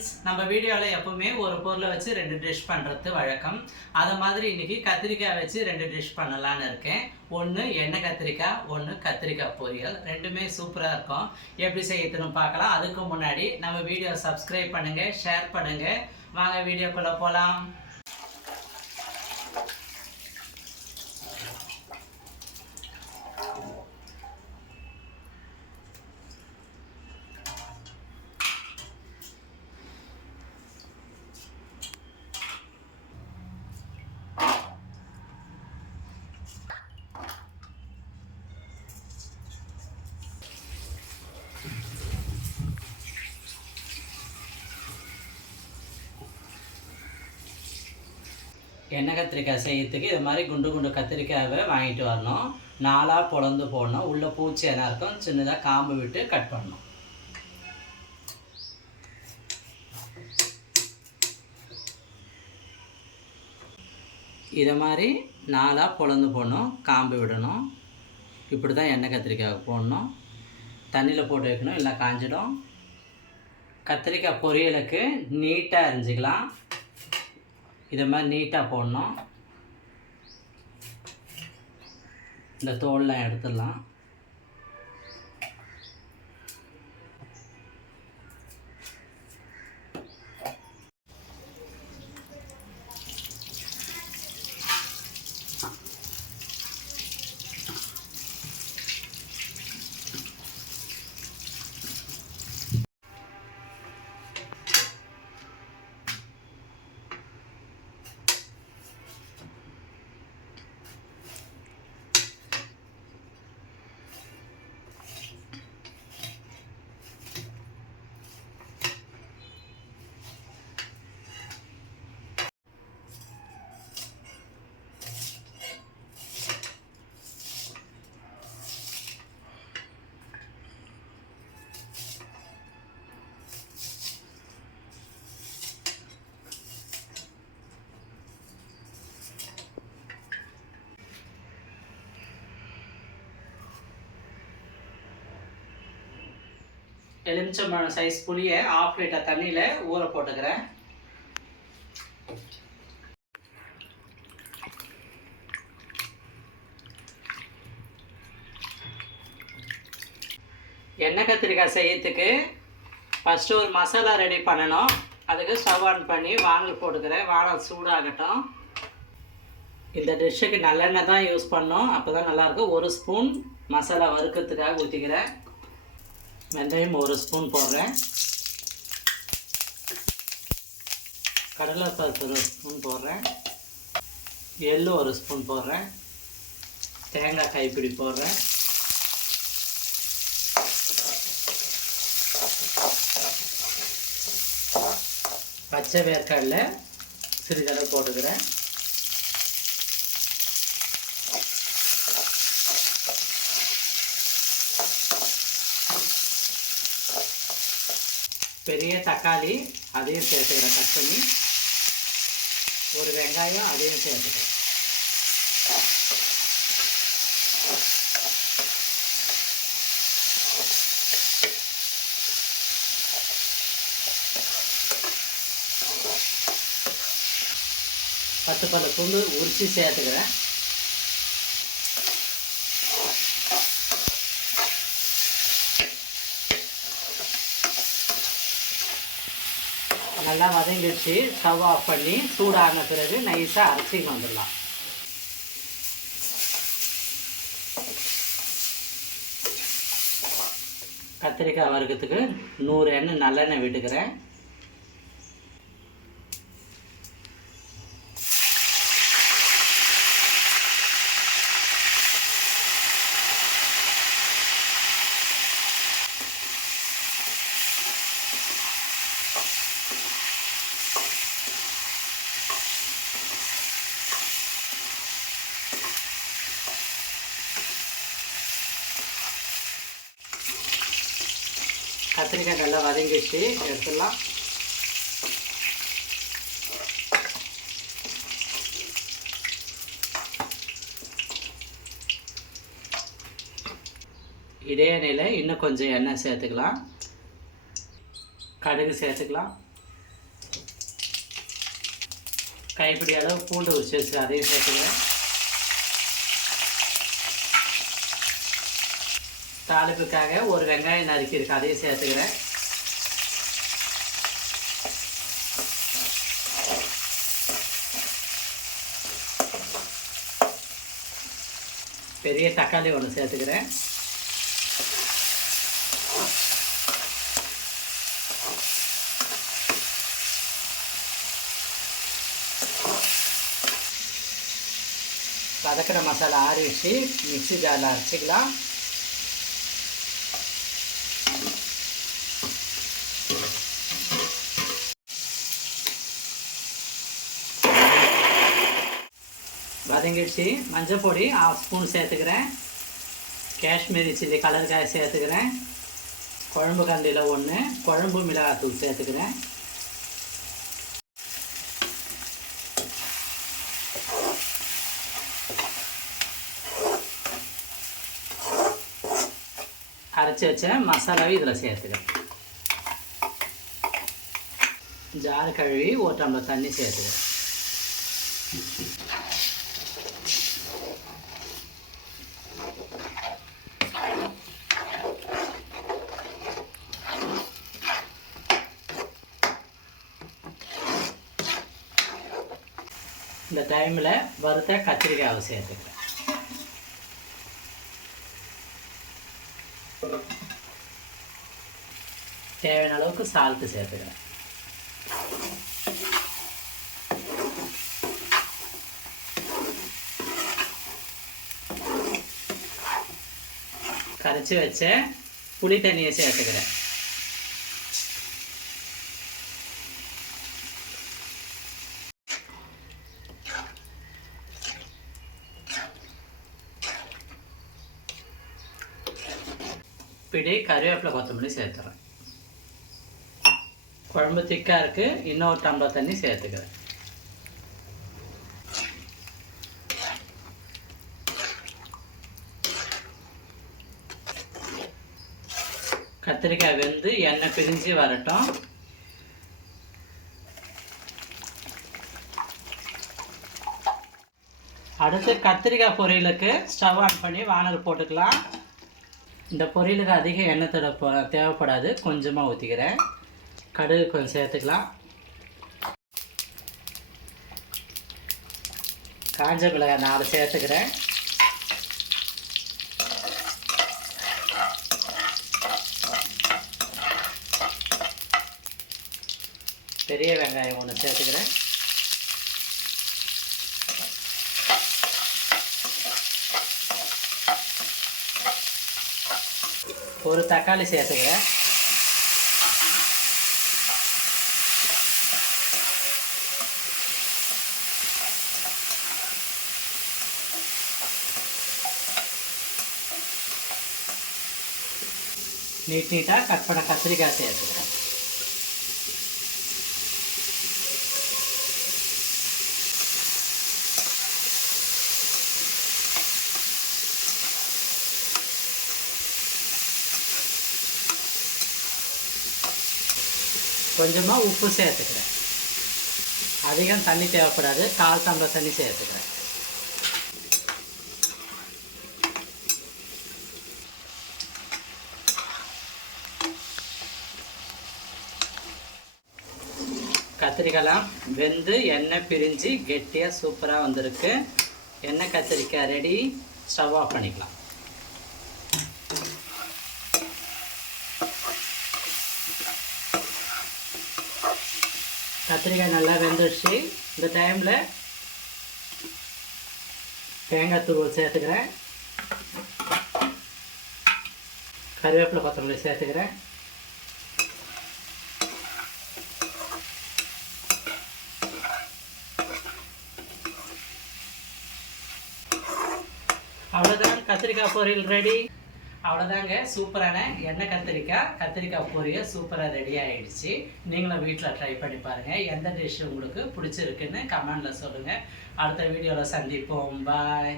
Friends, நம்ம வீடியோவில் எப்பவுமே ஒரு பொருளை வச்சு 2 டிஷ் பண்ணுறது வழக்கம். அதை மாதிரி இன்றைக்கி கத்திரிக்காய் வச்சு 2 டிஷ் பண்ணலான்னு இருக்கேன். ஒன்று எண்ணெய் கத்திரிக்காய், ஒன்று கத்திரிக்காய் பொரியல். ரெண்டுமே சூப்பராக இருக்கும். எப்படி செய்யறதுன்னு பார்க்கலாம். அதுக்கு முன்னாடி நம்ம வீடியோ சப்ஸ்கிரைப் பண்ணுங்கள், ஷேர் பண்ணுங்கள். வாங்க வீடியோக்குள்ளே போகலாம். எண்ணெய் கத்திரிக்காய் செய்யறதுக்கு இது மாதிரி குண்டு குண்டு கத்திரிக்காயை வாங்கிட்டு வரணும். 4ஆக பொளந்து போடணும். உள்ளே பூச்சி என்ன இருக்கும், சின்னதாக காம்பு விட்டு கட் பண்ணணும். இதை மாதிரி 4ஆக பொளந்து போடணும், காம்பு விடணும். இப்படி தான் எண்ணெய் கத்திரிக்காய் போடணும். தண்ணியில் போட்டு வைக்கணும், இல்லை காஞ்சிடும். கத்திரிக்காய் பொரியலுக்கு நீட்டாக அரிஞ்சிக்கலாம். இதை மாதிரி நீட்டாக போடணும். இந்த தோல்லாம் எடுத்துடலாம். எலுமிச்சம்பழம் சைஸ் புளியை 1/2 லிட்டர் தண்ணியில் ஊற போட்டுக்கிறேன். எண்ணெய் கத்திரிக்காய் செய்யறதுக்கு ஃபஸ்ட்டு ஒரு மசாலா ரெடி பண்ணணும். அதுக்கு ஸ்டவ் ஆன் பண்ணி வானல் போட்டுக்கிறேன். வானல் சூடாகட்டும். இந்த டிஷ்ஷுக்கு நல்லெண்ணெய் தான் யூஸ் பண்ணோம், அப்போ தான் நல்லாயிருக்கும். 1 ஸ்பூன் மசாலா வறுக்கிறதுக்காக ஊற்றிக்கிறேன். வெந்தயம் 1 ஸ்பூன் போடுறேன். கடலைப்பருப்பு 1 ஸ்பூன் போடுறேன். எள்ளு 1 ஸ்பூன் போடுறேன். தேங்காய் கைப்பிடி போடுறேன். பச்சை வேர்க்கடலை சிறிதளவு போட்டுக்கிறேன். பெரிய தக்காளி அதையும் சேர்த்துக்கிறேன். கட் பண்ணி ஒரு வெங்காயம் அதையும் சேர்த்துக்கிறேன். பத்து பல்லு பூண்டு உரித்து சேர்த்துக்கிறேன். நல்லா வதங்கிடுச்சு. ஸ்டவ் ஆஃப் பண்ணி சூடான பிறகு நைஸாக அரைச்சின்னு வந்துடலாம். கத்திரிக்காய் வறுக்கிறதுக்கு 100 எண்ணெய் நல்லெண்ணெய் விட்டுக்கிறேன். கத்திரிக்காய் நல்லா வதங்கிடுச்சு, எடுத்துடலாம். இதே எண்ணெயில் இன்னும் கொஞ்சம் எண்ணெய் சேர்த்துக்கலாம். கடுகு சேர்த்துக்கலாம். கைப்பிடி அளவு பூண்டு உரிச்சு வச்சு அதையும் சேர்த்துக்கிறேன். தாளிப்புக்காக ஒரு வெங்காயம் நறுக்கி இருக்கு, அதையும் சேர்த்துக்கிறேன். பெரிய தக்காளி ஒன்று சேர்த்துக்கிறேன். வதக்கிற மசாலா ஆறி வச்சு மிக்ஸி ஜாரில் அரைச்சிக்கலாம். வதங்கிடுச்சு. மஞ்சள் பொடி 1/2 ஸ்பூன் சேர்த்துக்கிறேன். காஷ்மீரி சில்லி கலருக்காக சேர்த்துக்கிறேன். குழம்பு கண்டியில் 1, குழம்பு மிளகாத்தூள் சேர்த்துக்கிறேன். அரைச்சி வச்ச மசாலாவை இதில் சேர்த்துக்கிறேன். ஜார் கழுவி 1 டம்ளர் தண்ணி சேர்த்துக்கிறேன். இந்த டைமில் வறுத்த கத்திரிக்காயை சேர்த்துக்கிறேன். தேவையான அளவுக்கு சால்ட்டு சேர்த்துக்கிறேன். கரைச்சி வச்ச புளி தண்ணியை சேர்த்துக்கிறேன். பிடி கருவேப்பிலை கொத்தமல்லி சேர்த்துறேன். குழம்பு திக்காக இருக்குது, இன்னொரு டம்ளர் தண்ணி சேர்த்துக்கிறேன். கத்திரிக்காய் வெந்து எண்ணெய் பிரிஞ்சு வரட்டும். அடுத்து கத்திரிக்காய் பொரியலுக்கு ஸ்டவ் ஆன் பண்ணி வானல் போட்டுக்கலாம். இந்த பொரியலுக்கு அதிக எண்ணெய் தேவைப்படாது, கொஞ்சமாக ஊற்றிக்கிறேன். கடுகு கொஞ்சம் சேர்த்துக்கலாம். காஞ்ச மிளகாய் 4 சேர்த்துக்கிறேன். பெரிய வெங்காயம் 1 சேர்த்துக்கிறேன். ஒரு தக்காளி சேர்த்துக்கிறேன். நீட்டாக கட் பண்ண கத்திரிக்காய் சேர்த்துக்கிறேன். கொஞ்சமாக உப்பு சேர்த்துக்கிறேன். அதிகம் தண்ணி தேவைப்படாது, 1/4 டம்ளர் தண்ணி சேர்த்துக்கிறேன். கத்திரிக்காய்லாம் வெந்து எண்ணெய் பிரிஞ்சு கெட்டியாக சூப்பராக வந்திருக்கு. எண்ணெய் கத்திரிக்காய் ரெடி. ஸ்டவ் ஆஃப் பண்ணிக்கலாம். கத்திரிக்காய் நல்லா வெந்துடுச்சு. இந்த டைமில் தேங்காய் தூள் சேர்த்துக்கிறேன். கருவேப்பிலை கொத்தமல்லி சேர்த்துக்கிறேன். அவ்வளோதான், கத்திரிக்காய் பொரியல் ரெடி. அவ்வளோதாங்க, சூப்பரான எண்ணெய் கத்திரிக்காய் பொரியல் சூப்பராக ரெடி ஆகிடுச்சு. நீங்களும் வீட்டில் ட்ரை பண்ணி பாருங்கள். எந்த டிஷ் உங்களுக்கு பிடிச்சிருக்குன்னு கமெண்டில் சொல்லுங்கள். அடுத்த வீடியோவில் சந்திப்போம். பாய்.